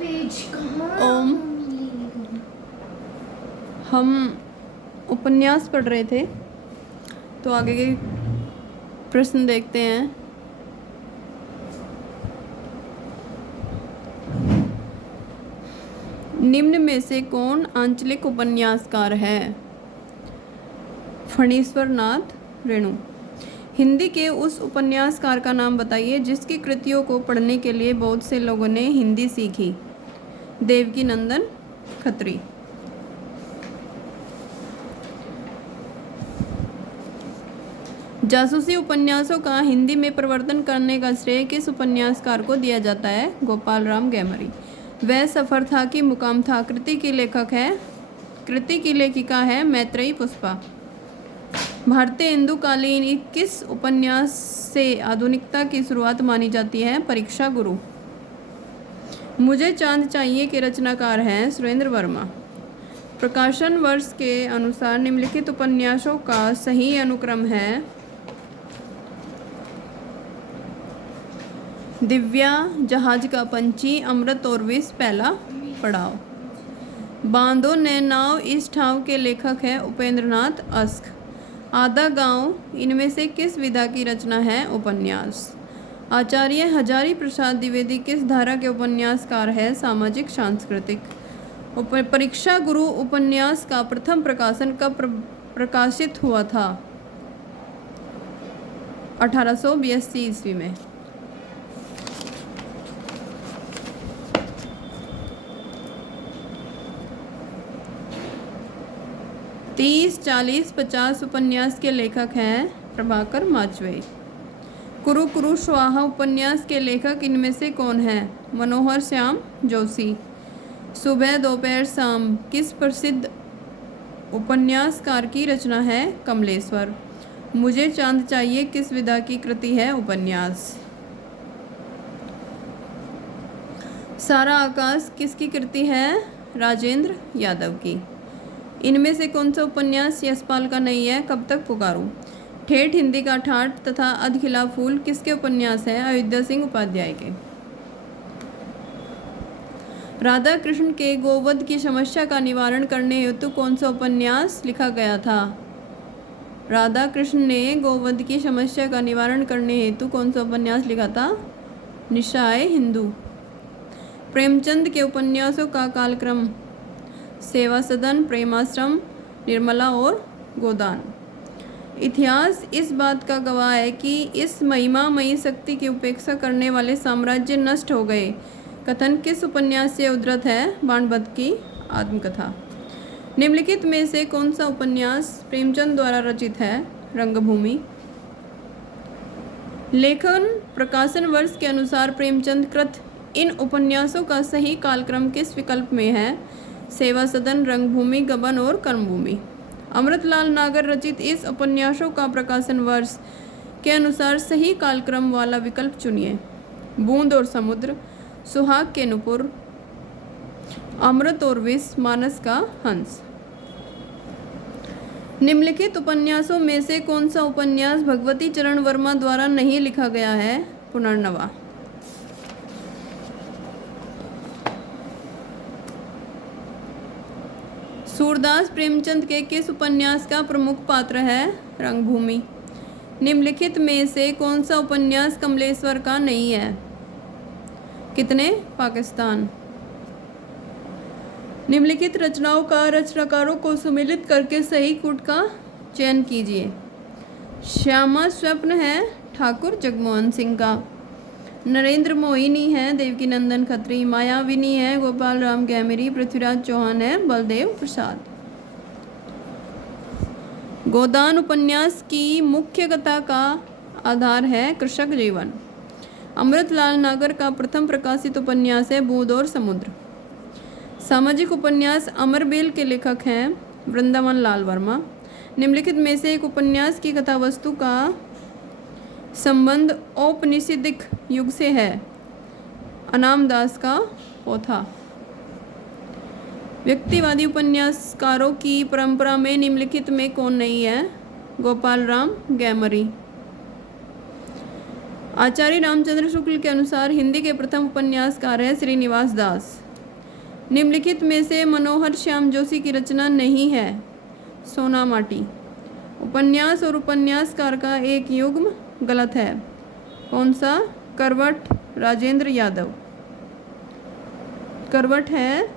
Page कहाँ ओम। हम उपन्यास पढ़ रहे थे, तो आगे के प्रश्न देखते हैं। निम्न में से कौन आंचलिक उपन्यासकार है? फणीश्वर नाथ रेणु। हिंदी के उस उपन्यासकार का नाम बताइए जिसकी कृतियों को पढ़ने के लिए बहुत से लोगों ने हिंदी सीखी। देवकीनंदन खत्री। जासूसी उपन्यासों का हिंदी में प्रवर्तन करने का श्रेय किस उपन्यासकार को दिया जाता है? गोपाल राम गैमरी। वह सफर था कि मुकाम था कृति की लेखिका है मैत्रेयी पुष्पा। भारतीय हिंदुकालीन किस उपन्यास से आधुनिकता की शुरुआत मानी जाती है? परीक्षा गुरु। मुझे चांद चाहिए के रचनाकार हैं सुरेंद्र वर्मा। प्रकाशन वर्ष के अनुसार निम्नलिखित उपन्यासों का सही अनुक्रम है: दिव्या, जहाज का पंछी, अमृत और विष, पहला पड़ाव। बांधो ने नाव इस ठाव के लेखक हैं उपेंद्रनाथ अस्क। आधा गांव इनमें से किस विधा की रचना है? उपन्यास। आचार्य हजारी प्रसाद द्विवेदी किस धारा के उपन्यासकार है? सामाजिक सांस्कृतिक। परीक्षा गुरु उपन्यास का प्रथम प्रकाशन कब प्रकाशित हुआ था? 1882 ईस्वी में। तीस, 40, 50 उपन्यास के लेखक हैं प्रभाकर माचवे। कुरु कुरु स्वाहा उपन्यास के लेखक इनमें से कौन है? मनोहर श्याम जोशी। सुबह, दोपहर, शाम किस प्रसिद्ध उपन्यासकार की रचना है? कमलेश्वर। मुझे चांद चाहिए किस विधा की कृति है? उपन्यास। सारा आकाश किसकी कृति है? राजेंद्र यादव की। इनमें से कौन सा उपन्यास यशपाल का नहीं है? कब तक पुकारूं। ठेठ हिंदी का ठाठ तथा अधखिला फूल किसके उपन्यास है? अयोध्या सिंह उपाध्याय के। राधा कृष्ण के गोवध की समस्या का निवारण करने हेतु कौन सा उपन्यास लिखा गया था? राधा कृष्ण ने गोवध की समस्या का निवारण करने हेतु कौन सा उपन्यास लिखा था? निशाए हिंदू। प्रेमचंद के उपन्यासों का कालक्रम: सेवा सदन, प्रेमाश्रम, निर्मला और गोदान। इतिहास इस बात का गवाह है कि इस महिमामयी शक्ति की उपेक्षा करने वाले साम्राज्य नष्ट हो गए। कथन किस उपन्यास से उद्धृत है? बाणभट्ट की आत्मकथा। निम्नलिखित में से कौन सा उपन्यास प्रेमचंद द्वारा रचित है? रंगभूमि। लेखन प्रकाशन वर्ष के अनुसार प्रेमचंद कृत इन उपन्यासों का सही कालक्रम किस विकल्प में है? सेवा सदन, रंगभूमि, गबन और कर्मभूमि। अमृतलाल नागर रचित इस उपन्यासों का प्रकाशन वर्ष के अनुसार सही कालक्रम वाला विकल्प चुनिए। बूंद और समुद्र, सुहाग के नुपुर, अमृत और विष, मानस का हंस। निम्नलिखित उपन्यासों में से कौन सा उपन्यास भगवती चरण वर्मा द्वारा नहीं लिखा गया है? पुनर्नवा। सूरदास प्रेमचंद के किस उपन्यास का प्रमुख पात्र है? रंगभूमि। निम्नलिखित में से कौन सा उपन्यास कमलेश्वर का नहीं है? कितने? पाकिस्तान। निम्नलिखित रचनाओं का रचनाकारों को सम्मिलित करके सही कूट का चयन कीजिए। श्यामा स्वप्न है ठाकुर जगमोहन सिंह का। नरेंद्र मोहिनी है देवकीनंदन खत्री। मायाविनी है गोपाल राम गैमरी। पृथ्वीराज चौहान है बलदेव प्रसाद। गोदान उपन्यास की मुख्य कथा का आधार है कृषक जीवन। अमृतलाल नागर का प्रथम प्रकाशित उपन्यास है बूंद और समुद्र। सामाजिक उपन्यास अमरबेल के लेखक हैं वृंदावन लाल वर्मा। निम्नलिखित में से एक उपन्यास की कथा वस्तु का संबंध औपनिषदिक युग से है? अनाम दास का पोथा। व्यक्तिवादी उपन्यासकारों की परंपरा में निम्नलिखित में कौन नहीं है? गोपाल राम गैमरी। आचार्य रामचंद्र शुक्ल के अनुसार हिंदी के प्रथम उपन्यासकार है श्रीनिवास दास। निम्नलिखित में से मनोहर श्याम जोशी की रचना नहीं है। सोना माटी। उपन्यास और उपन्यासकार का एक युग्म गलत है। कौन सा? करवट राजेंद्र यादव। करवट है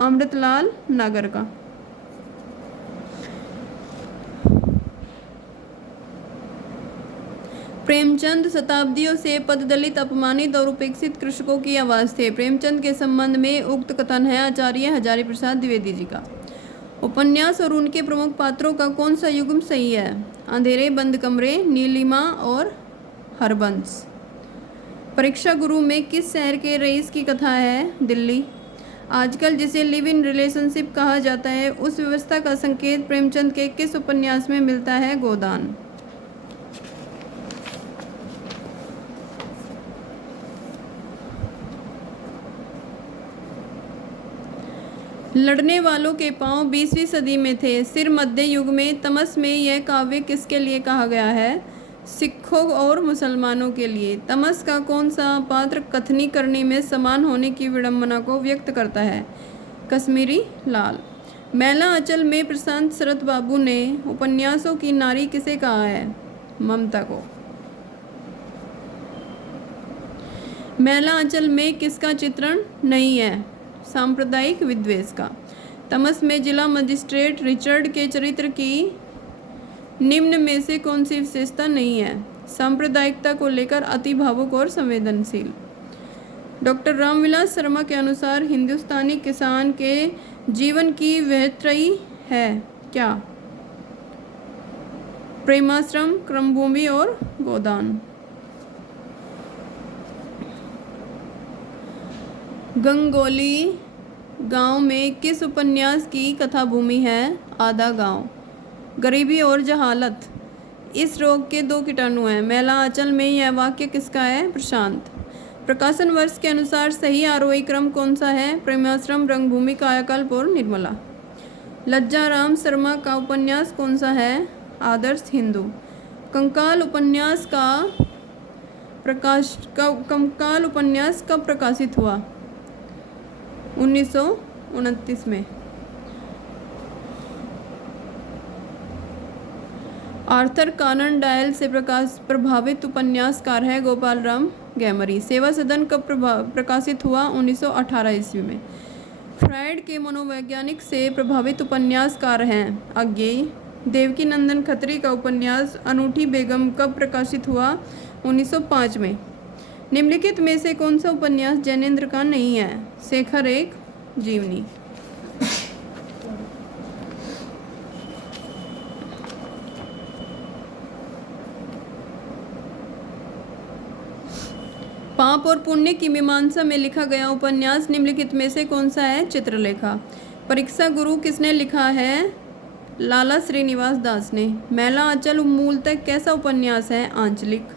अमृतलाल नागर का। प्रेमचंद शताब्दियों से पददलित, अपमानित और उपेक्षित कृषकों की आवाज़ थे। प्रेमचंद के संबंध में उक्त कथन है आचार्य हजारी प्रसाद द्विवेदी जी का। उपन्यास और उनके प्रमुख पात्रों का कौन सा युग्म सही है? अंधेरे बंद कमरे, नीलिमा और हरबंस। परीक्षा गुरु में किस शहर के रईस की कथा है? दिल्ली। आजकल जिसे लिव इन रिलेशनशिप कहा जाता है, उस व्यवस्था का संकेत प्रेमचंद के किस उपन्यास में मिलता है? गोदान। लड़ने वालों के पांव 20वीं सदी में थे। सिर मध्य युग में। तमस में यह काव्य किसके लिए कहा गया है? सिखों और मुसलमानों के लिए। तमस का कौन सा पात्र कथनी करनी में समान होने की विडंबना को व्यक्त करता है? कश्मीरी लाल। मैला आंचल में प्रशांत शरत बाबू ने उपन्यासों की नारी किसे कहा है? ममता को। मैला आंचल में किसका चित्रण नहीं है? सांप्रदायिक विद्वेष का। तमस में जिला मजिस्ट्रेट रिचर्ड के चरित्र की निम्न में से कौन सी विशेषता नहीं है? सांप्रदायिकता को लेकर अति भावुक और संवेदनशील। डॉक्टर रामविलास शर्मा के अनुसार हिंदुस्तानी किसान के जीवन की वह त्रयी है क्या? प्रेमाश्रम, क्रमभूमि और गोदान। गंगोली गांव में किस उपन्यास की कथा भूमि है? आधा गांव। गरीबी और जहालत। इस रोग के 2 कीटाणु हैं। मैला आंचल में यह वाक्य किसका है? प्रशांत। प्रकाशन वर्ष के अनुसार सही आरोही क्रम कौन सा है? प्रेमाश्रम, रंगभूमि, कायाकल्प और निर्मला। लज्जाराम शर्मा का उपन्यास कौन सा है? आदर्श हिंदू। कंकाल उपन्यास कब प्रकाशित हुआ? 1929 में। आर्थर कॉनन डॉयल से प्रभावित उपन्यासकार है गोपाल राम गैमरी। सेवा सदन कब प्रकाशित हुआ? 1918 ईस्वी में। फ्रायड के मनोवैज्ञानिक से प्रभावित उपन्यासकार हैं अज्ञेय। देवकी नंदन खत्री का उपन्यास अनूठी बेगम कब प्रकाशित हुआ? 1905 में। निम्नलिखित में से कौन सा उपन्यास जैनेन्द्र का नहीं है? शेखर एक जीवनी। पाप और पुण्य की मीमांसा में लिखा गया उपन्यास निम्नलिखित में से कौन सा है? चित्रलेखा। परीक्षा गुरु किसने लिखा है? लाला श्रीनिवास दास ने। मैला आंचल मूलतः कैसा उपन्यास है? आंचलिक।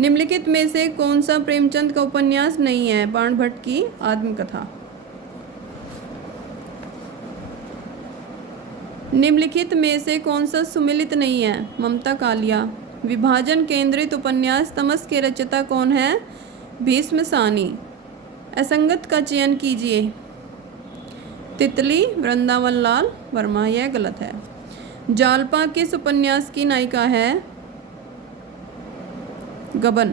निम्नलिखित में से कौन सा प्रेमचंद का उपन्यास नहीं है? बाण भट्ट की आत्मकथा। निम्नलिखित में से कौन सा सुमिलित नहीं है? ममता कालिया। विभाजन केंद्रित उपन्यास तमस के रचयिता कौन है? भीष्म सानी। असंगत का चयन कीजिए। तितली, वृंदावन लाल वर्मा। यह गलत है। जालपा किस उपन्यास की नायिका है? गबन।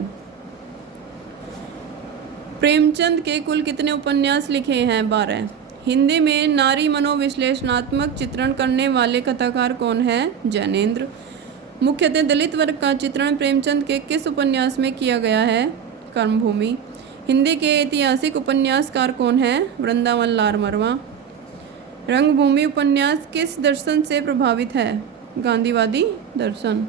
प्रेमचंद के कुल कितने उपन्यास लिखे हैं? 12। हिंदी में नारी मनोविश्लेषणात्मक चित्रण करने वाले कथाकार कौन है? जैनेन्द्र। मुख्यतः दलित वर्ग का चित्रण प्रेमचंद के किस उपन्यास में किया गया है? कर्मभूमि। हिंदी के ऐतिहासिक उपन्यासकार कौन है? वृंदावन लाल वर्मा। रंगभूमि उपन्यास किस दर्शन से प्रभावित है? गांधीवादी दर्शन।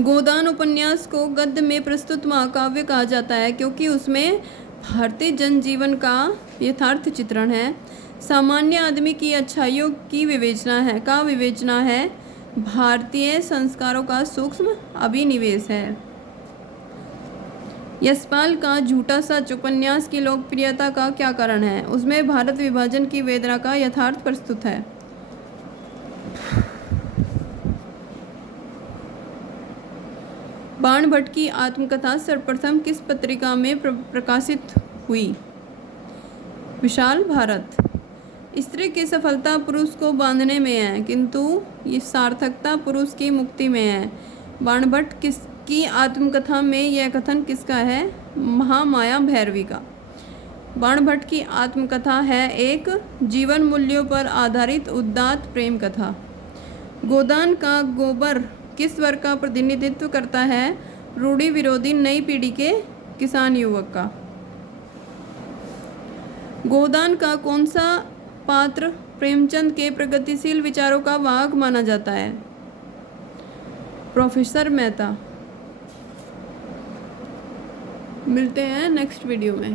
गोदान उपन्यास को गद्य में प्रस्तुत महाकाव्य कहा जाता है क्योंकि उसमें भारतीय जनजीवन का यथार्थ चित्रण है। सामान्य आदमी की अच्छाइयों की विवेचना है। भारतीय संस्कारों का सूक्ष्म अभिनिवेश है। यशपाल का झूठा सच उपन्यास की लोकप्रियता का क्या कारण है? उसमें भारत विभाजन की वेदना का यथार्थ प्रस्तुत है। बाणभट्ट की आत्मकथा सर्वप्रथम किस पत्रिका में प्रकाशित हुई? विशाल भारत। स्त्री की सफलता पुरुष को बांधने में है, किंतु ये सार्थकता पुरुष की मुक्ति में है। बाणभट्ट की आत्मकथा में यह कथन किसका है? महामाया भैरवी का। बाणभट्ट की आत्मकथा है एक जीवन मूल्यों पर आधारित उदात्त प्रेम कथा। गोदान का गोबर किस वर्ग का प्रतिनिधित्व करता है? रूढ़ि विरोधी नई पीढ़ी के किसान युवक का। गोदान का कौन सा पात्र प्रेमचंद के प्रगतिशील विचारों का वाहक माना जाता है? प्रोफेसर मेहता। मिलते हैं नेक्स्ट वीडियो में।